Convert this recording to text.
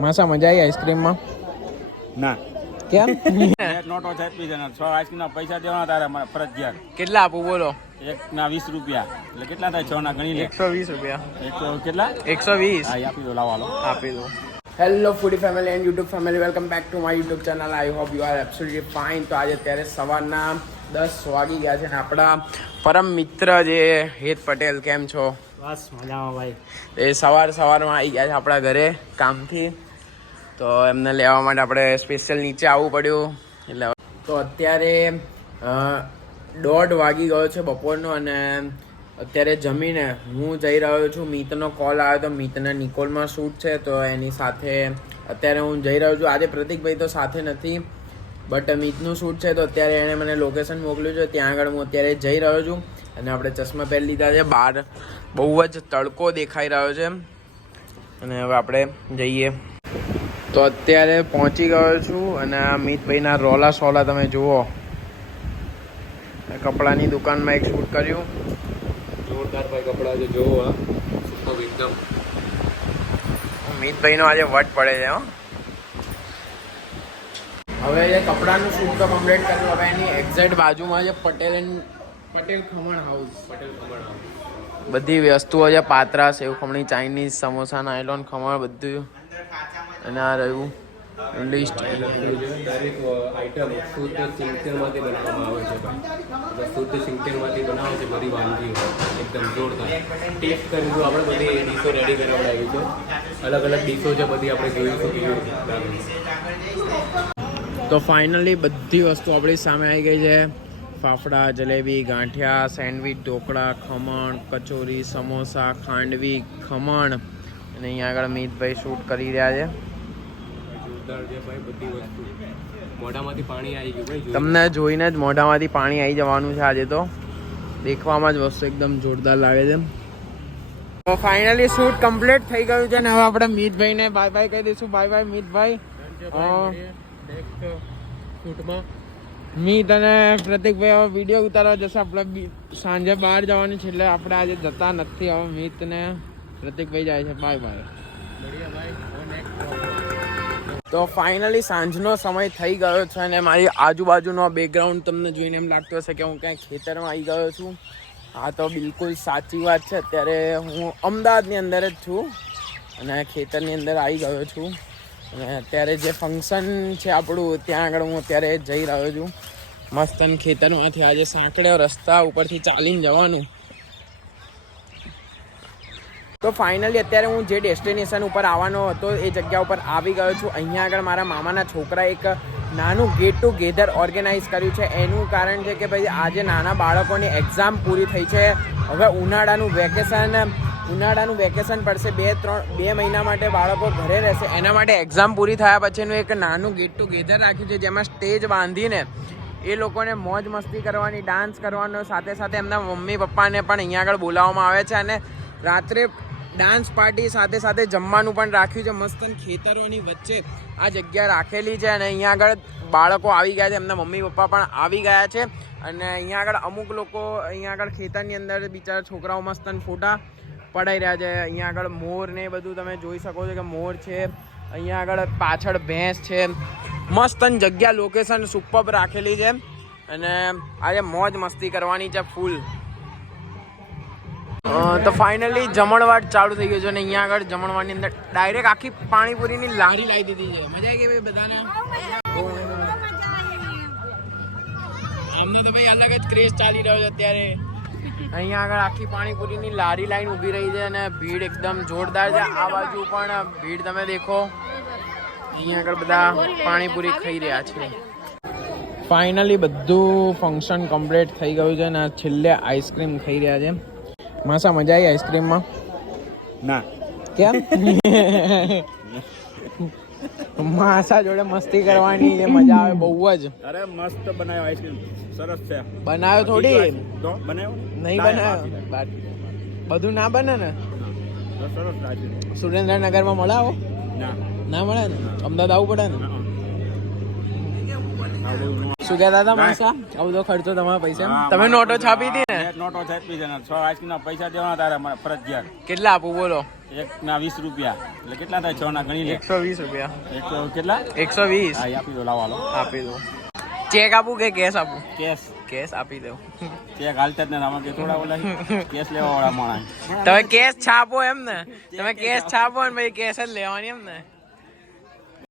માસા મજા આવી આઈસ્ક્રીમમાં? ના. કેમ? નોટો આપી છે ને 6 આઈસ્ક્રીમના પૈસા દેવાના તારે મને ફરજિયાત. કેટલા આપું બોલો? એકના 20 રૂપિયા એટલે કેટલા થાય? 6 ના ગણી લે. 120 રૂપિયા. 100 કેટલા? 120. હા આપી દો, લાવો આપી દો. Hello foodie family and YouTube family, welcome back to my YouTube channel. I hope you are absolutely fine. તો આજે અત્યારે સવારના 10 વાગી ગયા છે ને આપણા પરમ મિત્ર જે હેત પટેલ, કેમ છો? બસ મજામાં ભાઈ. એ સવારમાં આવી ગયા છે આપણા ઘરે કામથી, તો એમને લેવા માટે આપણે સ્પેશિયલ નીચે આવવું પડ્યું. એટલે તો અત્યારે 1:30 વાગી ગયો છે બપોરનો અને અત્યારે જમીને હું જઈ રહ્યો છું. મિતનો કોલ આવ્યો તો મિતને નિકોલમાં શૂટ છે, તો એની સાથે અત્યારે હું જઈ રહ્યો છું. આજે પ્રતિકભાઈ તો સાથે નથી, બટ મિતનું શૂટ છે, તો અત્યારે એણે મને લોકેશન મોકલ્યું છે, ત્યાં આગળ હું અત્યારે જઈ રહ્યો છું. અને આપણે ચશ્મા પહેરી લીધા છે. બહાર બહુ જ તડકો દેખાઈ રહ્યો છે અને હવે આપણે જઈએ. તો અત્યારે પહોંચી ગયો છું અને આ મિતભાઈના રોલા સોલા તમે જુઓ. કપડાની દુકાનમાં એક શૂટ કર્યું. જોરદાર ભાઈ કપડા છે, જોવો હા, સુપર એકદમ. મિતભાઈનો આજે વટ પડે છે. હવે એ કપડાનું શૂટ તો કમ્પ્લીટ કર્યું. હવે એની એક્ઝેક્ટ બાજુમાં છે પટેલ ખમણ હાઉસ. બધી વસ્તુઓ છે, પાત્રા, સેવ ખમણી, ચાઇનીઝ, સમોસા, નાયલોન, ખમણ બધું. અને આ રહ્યું લિસ્ટ. દરેક આઈટમ શુદ્ધ સિંગતેલમાંથી બનાવવામાં આવે છે ભાઈ. શુદ્ધ સિંગતેલમાંથી બનાવે છે બધી વાનગીઓ, એકદમ જોરદાર. ટેસ્ટ કરીશું આપણે, બધી ડીશો રેડી કરાવડાવી છે. અલગ અલગ ડીશો છે બધી, આપણે જોઈશું કેવી લાગે. તો ફાઇનલી બધી વસ્તુ આપણી સામે આવી ગઈ છે. ફાફડા, જલેબી, ગાંઠિયા, સેન્ડવીચ, ઢોકળા, ખમણ, કચોરી, સમોસા, ખાંડવી, ખમણ. અને અહીંયા આગળ મિતભાઈ શૂટ કરી રહ્યા છે. જોરદાર છે ભાઈ બધી વસ્તુ. મોઢામાંથી પાણી આવી ગયું ભાઈ. તમને જોઈને જ મોઢામાંથી પાણી આવી જવાનું છે. આજે તો દેખવામાં જ વસ્તુ એકદમ જોરદાર લાગે છે. તો ફાઇનલી શૂટ કમ્પ્લીટ થઈ ગયું છે ને હવે આપણે મિતભાઈને બાય બાય કહી દઈશું. બાય બાય મિતભાઈ. મિત અને પ્રતિકભાઈ હવે વિડીયો ઉતારવા જશે. આપણે સાંજે બહાર જવાનું છે એટલે આપણે આજે જતા નથી. હવે મિત ને પ્રતિકભાઈ જાય છે. Bye bye. તો ફાઇનલી સાંજનો સમય થઈ ગયો છે અને મારી આજુબાજુનો બેકગ્રાઉન્ડ તમને જોઈને એમ લાગતું હશે કે હું ક્યાંય ખેતરમાં આવી ગયો છું. હા, તો બિલકુલ સાચી વાત છે. અત્યારે હું અમદાવાદની અંદર જ છું અને ખેતરની અંદર આવી ગયો છું. અને અત્યારે જે ફંક્શન છે આપણું, ત્યાં આગળ હું અત્યારે જઈ રહ્યો છું. મસ્ત ખેતરમાંથી આજે સાંકળ્યો રસ્તા ઉપરથી ચાલીને જવાનું. તો ફાઇનલી અત્યારે હું જે ડેસ્ટિનેશન ઉપર આવવાનો હતો એ જગ્યા ઉપર આવી ગયો છું. અહીંયા આગળ મારા મામાના છોકરા એક નાનું ગેટ ટુગેધર ઓર્ગેનાઇઝ કર્યું છે. એનું કારણ છે કે ભાઈ આજે નાના બાળકોની એક્ઝામ પૂરી થઈ છે. હવે ઉનાળાનું વેકેશન પડશે. 2 મહિના માટે બાળકો ઘરે રહેશે. એના માટે એક્ઝામ પૂરી થયા પછીનું એક નાનું ગેટ ટુગેધર રાખ્યું છે, જેમાં સ્ટેજ બાંધીને એ લોકોને મોજ મસ્તી કરવાની, ડાન્સ કરવાનો, સાથે સાથે એમના મમ્મી પપ્પાને પણ અહીંયા આગળ બોલાવવામાં આવે છે. અને રાત્રે ડાન્સ પાર્ટી સાથે સાથે જમવાનું પણ રાખ્યું છે. મસ્ત ખેતરોની વચ્ચે આ જગ્યા રાખેલી છે અને અહીંયા આગળ બાળકો આવી ગયા છે, એમના મમ્મી પપ્પા પણ આવી ગયા છે. અને અહીંયા આગળ અમુક લોકો અહીંયા આગળ ખેતરની અંદર બિચારા છોકરાઓ મસ્ત ફોટા પડાઈ રહ્યા છે. અહીંયા આગળ મોર ને બધું તમે જોઈ શકો છો કે મોર છે. અહીંયા આગળ પાછળ ભેંસ છે. મસ્ત જગ્યા, લોકેશન સુપર રાખેલી છે અને આજે મોજ મસ્તી કરવાની છે ફૂલ. તો ફાઇનલી જમણવાર ચાલુ થઈ ગયું છે અને અહીંયા આગળ જમણવારની અંદર ડાયરેક્ટ આખી પાણીપુરીની લારી લાવી દીધી છે. મજા આવી ગઈ ભાઈ બધાને? આમને તો ભાઈ અલગ જ ક્રેઝ ચાલી રહ્યો છે અત્યારે. અહીંયા આગળ આખી પાણીપુરીની લારી લાઈન ઊભી રહી છે અને ભીડ એકદમ જોરદાર છે. આ બાજુ પણ ભીડ તમે દેખો. અહીંયા આગળ બધા પાણીપુરી ખાઈ રહ્યા છે. ફાઇનલી બધું ફંક્શન કમ્પ્લીટ થઈ ગયું છે અને છેલ્લે આઈસ્ક્રીમ ખાઈ રહ્યા છે. માસા મજા આવી આઈસ્ક્રીમમાં? ના. કેમ? માસા જોડે મસ્તી કરવાની જે મજા આવે બહુ જ. અરે મસ્ત બનાવ્યો આઈસ્ક્રીમ, સરસ છે. બનાવ્યો થોડી તો બનાવ્યો નહીં બનાવ્યો. બધું ના બને ને. સરસ આઈસ્ક્રીમ. સુરેન્દ્રનગરમાં મળે આવો? ના મળે ને. અમદાવાદ આવવું પડે ને. શું કહેતા હતા માસા? આ બધો ખર્ચો તમારા પૈસા? તમે નોટો છાપી હતી ને? નોટો છાપી છે ને 6 આઈસ્ક્રીમના પૈસા દેવાના તારે મને ફરજિયાત. કેટલા આપું બોલો? એકના 20 રૂપિયા એટલે કેટલા થાય? 6 ના ગણી લે. 120 રૂપિયા. કેટલા? 120. હા, એ આપી દો, લાવો. આપી દો. ચેક આપું કે કેશ આપું? કેશ. કેશ આપી દો. ચેક હાલતા જ ને આમાં કે થોડા ઓલા કેશ લેવા વાળા માણસ. તમે કેશ છાપો એમ ને? તમે કેશ છાપો ને પછી કેશ જ લેવાની એમ ને?